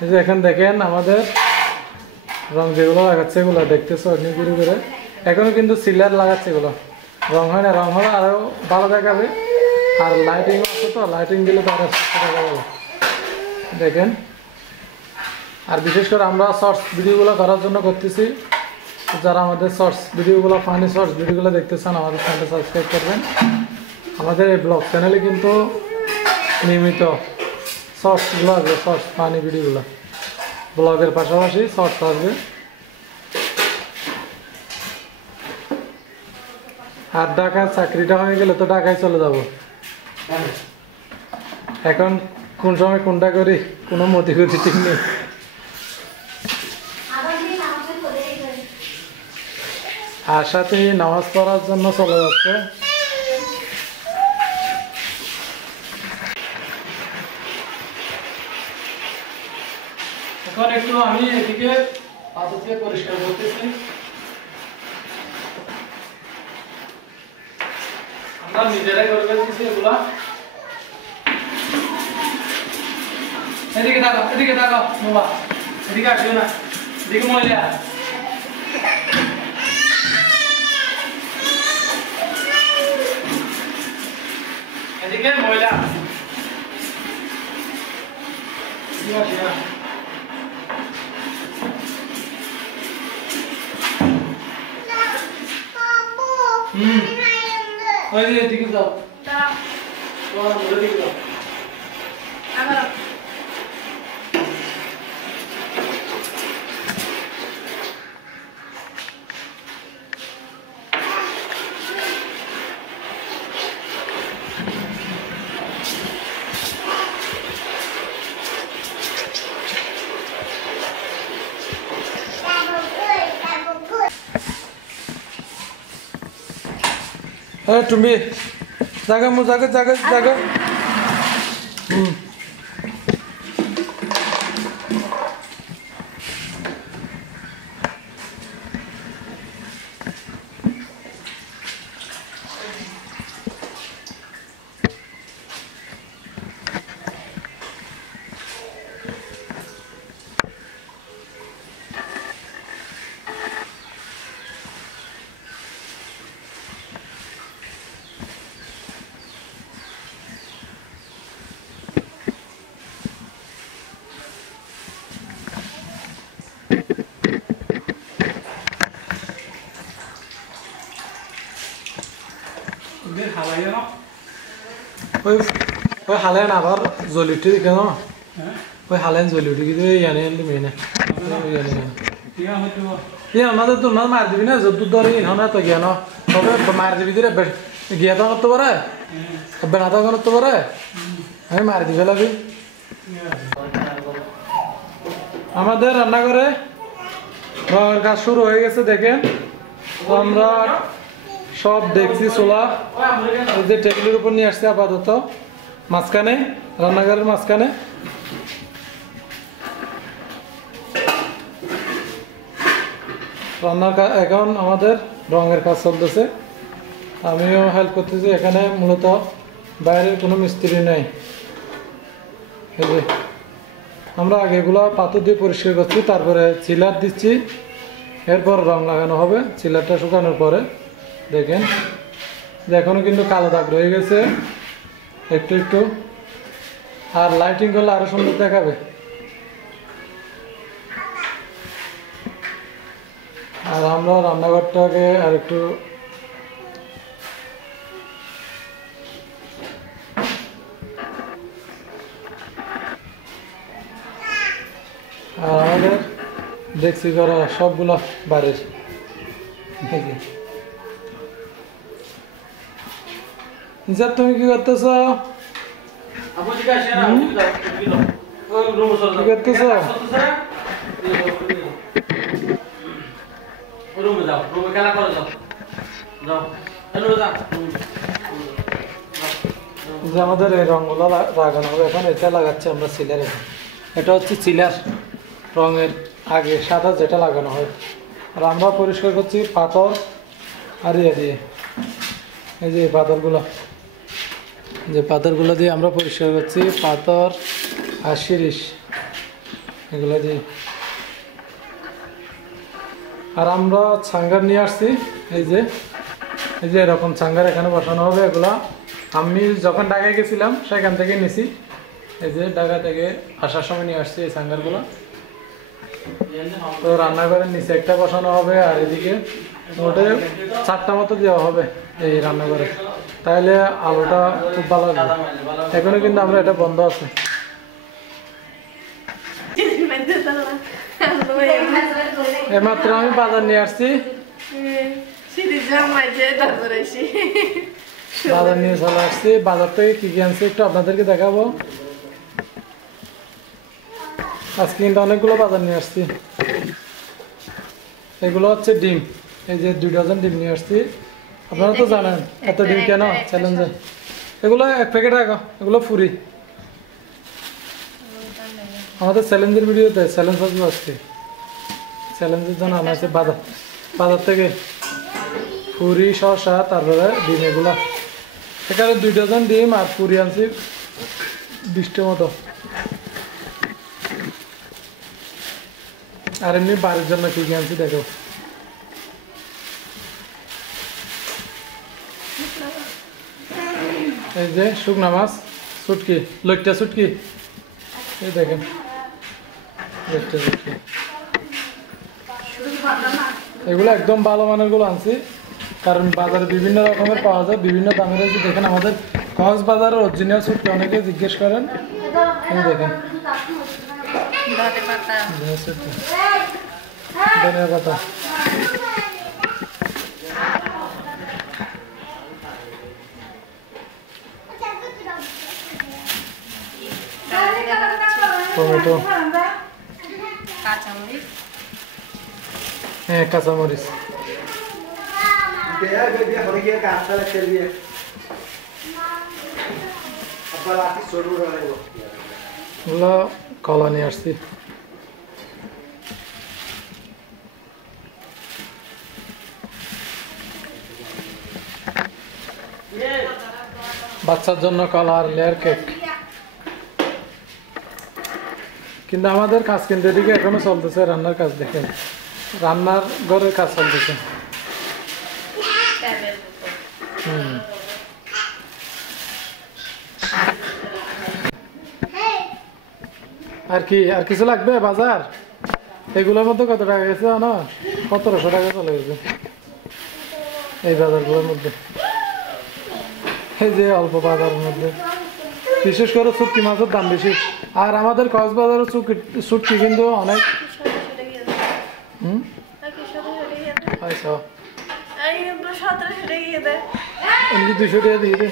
এই যে এখন দেখেন আমাদের রং যেগুলো লাগাচ্ছে এগুলো দেখতেছো অনেক ঘুরে ঘুরে এখনো কিন্তু সিলার লাগাচ্ছে এগুলো রং হয় না রং হলে আরো ভালো দেখাবে আর লাইটিং আছে তো লাইটিং দিলে তো আরো দেখা যাবে দেখেন আর বিশেষ করে আমরা শর্টস ভিডিওগুলো করার জন্য করতেছি যারা আমাদের শর্টস ভিডিওগুলো ফানি শর্টস ভিডিওগুলো দেখতেছেন আমাদের চ্যানেলটা সাবস্ক্রাইব করবেন আমাদের এই ব্লগ চ্যানেলে কিন্তু নিয়মিত শর্টসগুলো আসবে শর্টস ফানি ভিডিওগুলো ব্লগের পাশাপাশি শর্টস আসবে আর ঢাকার চাকরিটা হয়ে গেলে তো ঢাকায় চলে যাব এখন কোন সময় কোনটা করি কোনো মতি গতি ঠিক নেই আর সাথে নামাজ পড়ার জন্য চলে যাচ্ছে এখন একটু আমি এদিকে পাথরকে পরিষ্কার করতেছি আমরা নিজেরাই করে ফেলতেছি এগুলা এদিকে তাকাও মোবা এদিকে আসিও না এদিকে মহিলা এদিকে মহিলা এদিকে আসিও না ওই যে এদিকে যাও এদিকে যাও তুমি জায়গা ওই হালেন আবার জ্বলি উঠে কেন ওই হালেন জ্বলি উঠে কিন্তু ইয়ানে আনলি মেয়ে আমাদের তো মার দিবি না যত ধরে ইনহনা তো জ্ঞান তবে মার দিবি দিলে গিয়া তো করতে পারে বেড়াতে করতে পারে আমি মার দিবে লাগি আমাদের রান্নাঘরে রঙের কাজ শুরু হয়ে গেছে দেখেন তো আমরা সব দেখছি চোলা এই যে টেবিলের উপর নিয়ে আসছে আপাতত মাঝখানে রান্নাঘরের মাঝখানে রান্নার এখন আমাদের রঙের কাজ চলতেছে আমিও হেল্প করতেছি এখানে মূলত বাইরের কোনো মিস্ত্রি নেই এই যে আমরা আগে এগুলো পাথর দিয়ে পরিষ্কার করছি তারপরে চিলার দিচ্ছি এরপর রং লাগানো হবে চিলারটা শুকানোর পরে দেখেন এখনো কিন্তু কালো দাগ রয়ে গেছে একটু একটু আর লাইটিং করলে আরো সুন্দর দেখাবে আর আমরা রান্নাঘরটাকে আর একটু আর আমাদের দেখছি করা সবগুলো বাড়ির স্যার তুমি কি করতেছ কি করতেছ আমাদের এই রঙগুলো লাগানো হবে এখন এটা লাগাচ্ছি আমরা সিলার এটা হচ্ছে সিলার রঙের আগে সাদা যেটা লাগানো হয় আর আমরা পরিষ্কার করছি পাথর আর ইয়ে দিয়ে এই যে পাথরগুলো দিয়ে আমরা পরিষ্কার করছি পাথর আর শিরিষ এগুলো দিই। আর আমরা ছাঙ্গার নিয়ে আসছি, এই যে এরকম ছাঙ্গার এখানে বসানো হবে। এগুলা আমি যখন ঢাকায় গেছিলাম সেখান থেকে নিছি। এই যে ঢাকা থেকে আসার সময় নিয়ে আসছি এই ছাঙ্গারগুলো। তো রান্নাঘরের নিচে একটা বসানো হবে, আর এদিকে মোটে 4টা মতো দেওয়া হবে এই রান্নাঘরে, তাহলে আলোটা খুব ভালো লাগবে। এখনো কিন্তু আমরা এটা বন্ধ আছে। এইমাত্র আমি বাজার নিয়ে আসছি, বাজার নিয়ে চলে আসছি। বাজার থেকে কি কি আনছি একটু আপনাদেরকে দেখাবো। আজকে কিন্তু অনেকগুলো বাজার নিয়ে আসছি। এগুলো হচ্ছে ডিম, এই যে 2 ডজন ডিম নিয়ে আসছি। আপনারা তো জানেন এত ডিম কেন চ্যালেঞ্জে। এগুলো 1 প্যাকেট রাখো, এগুলো ফুরি। আমাদের চ্যালেঞ্জের ভিডিওতে চ্যালেঞ্জ আসবে আজকে, চ্যালেঞ্জের জন্য আনা আছে বাজার থেকে ফুরি, শসা, তারপরে ডিম। এগুলা এখানে 2 ডজন ডিম আর ফুরি আনছি 20টা মতো। আর এমনি বাড়ির জন্য কি কি আনছি দেখো। এই যে শুকনা মাছ, শুটকি, লইট্টা শুটকি, এই দেখেন লইট্টা শুটকি। এগুলো একদম ভালো মানের গুলো আনছি, কারণ বাজারে বিভিন্ন রকমের পাওয়া যায়, বিভিন্ন দামের। এই যে দেখেন আমাদের কক্সবাজারের অরিজিনাল শুটকি অনেকে জিজ্ঞেস করেন। এই দেখেন ধনিয়া পাতা। টমেটো, হ্যাঁ কাঁচামরিচ। এগুলো কলা নিয়ে আসছি। বাচ্চার জন্য কলা আর লেয়ার কেক। কিন্তু আমাদের কাজ কিন্তু এদিকে এখনো চলতেছে, রান্নার কাজ। দেখেন রান্নার ঘরের কাজ চলতেছে। আর কি, আর কিছু লাগবে বাজার? এগুলোর মধ্যে কত টাকা গেছে না? 1700 টাকা চলে গেছে এই বাজারগুলোর মধ্যে। এই যে অল্প বাজারের মধ্যে বিশেষ করে শুটকি মাছের দাম বেশি। আর আমাদের কক্সবাজারের শুটকি কিন্তু অনেক। আচ্ছা এমনি 200 টাকা দিয়ে দে।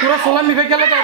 তোরা সোলার নিভে গেলে তো